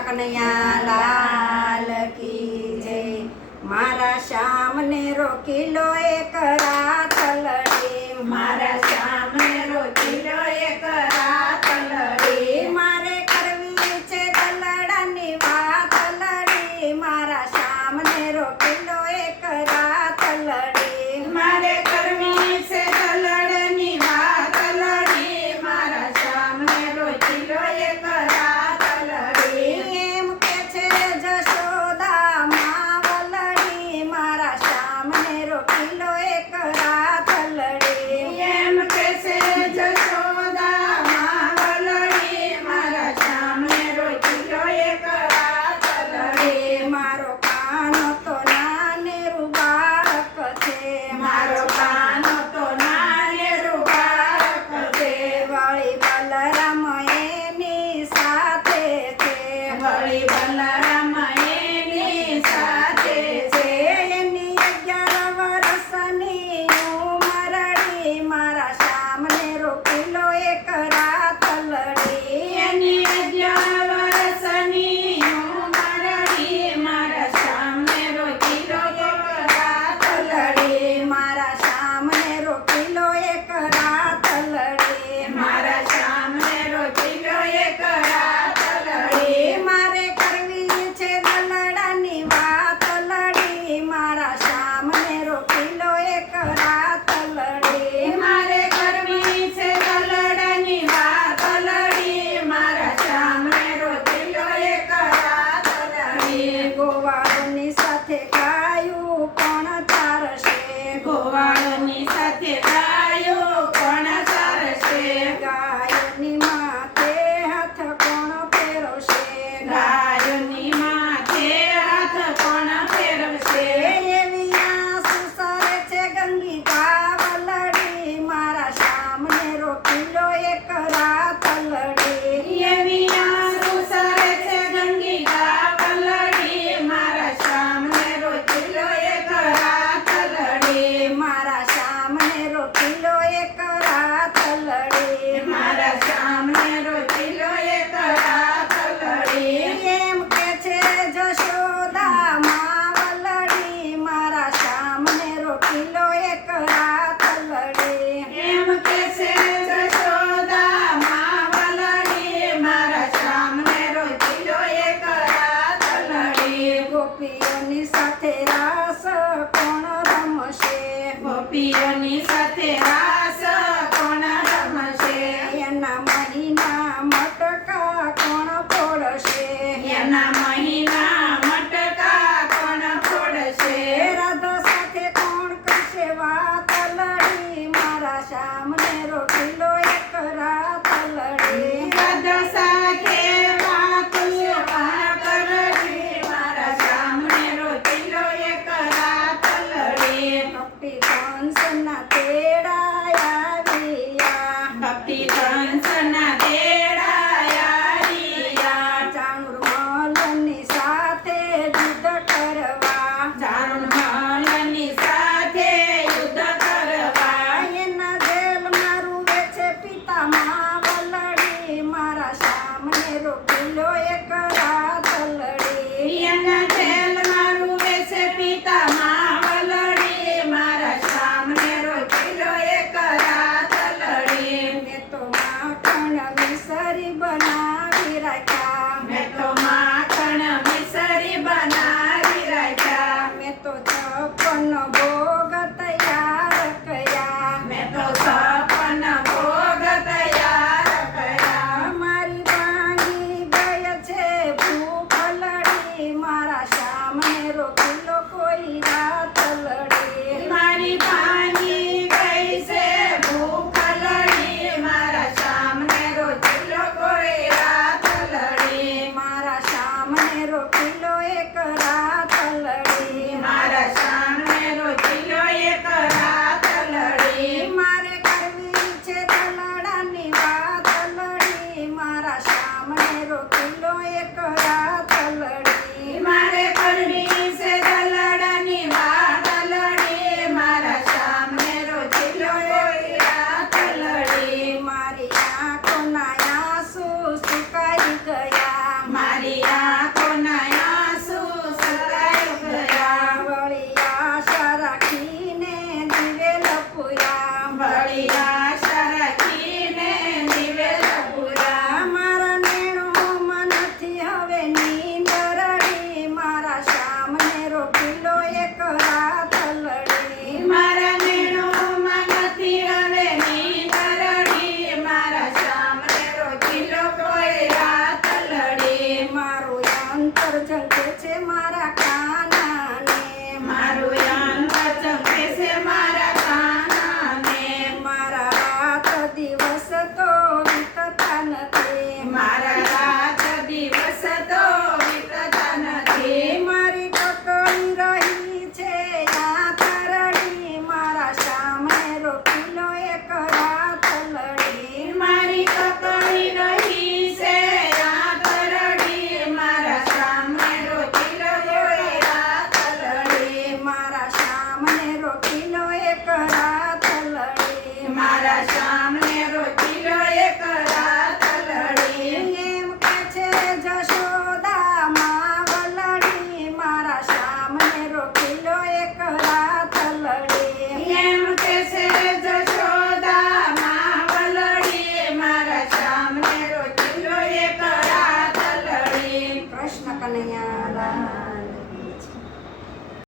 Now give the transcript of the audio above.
કનૈયા લાલ કી જય। મારા શ્યામને રોકી લો એક રાતલડી, મારા શ્યામને રોકી લો એક રાતલડી, મારે કરવી છે દલડાની વાતલડી, મારા શ્યામને રોકી લો એક રાતલડી, મારે કરવી છે દલડની વાતલડી, મારા શ્યામને રોકી લો એક રાતલડી, એમ કે છે જશોદા માવલડી, મારા શ્યામને રોકી લો એક રાતલડી, એમ કે છે જશોદા માવલડી, મારા શ્યામને રોકી લો એક રાતલડી, મારો કાનો તો નાનેરું બાળક છે, મારો કાનો તો નાનેરું બાળક છે, વળી બલરામ એની સાથે છે, વળી બલરામ